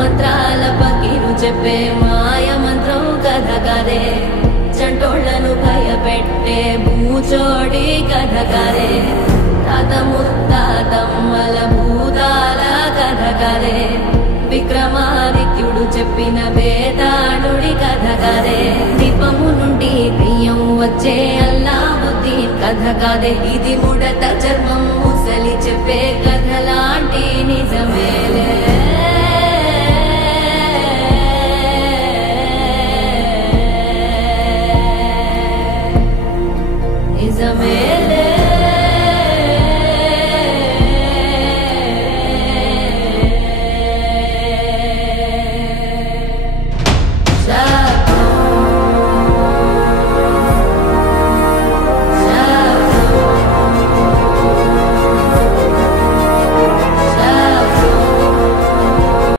మంత్రాల పకీరు చెప్పే మాయ మంత్రం కథ కదే చంటోళ్లను భయపెట్టే భూచోడి కథ కదే తాత ముత్తాతమ్మల భూతాల కథ కదే విక్రమాదిత్యుడు చెప్పిన వేదాళుడి కథ కదే దీపము నుండి దెయ్యం వచ్చే అల్లావుద్దీన్ కథ కదే ఇది ముడత చర్మం ముసలి చెప్పే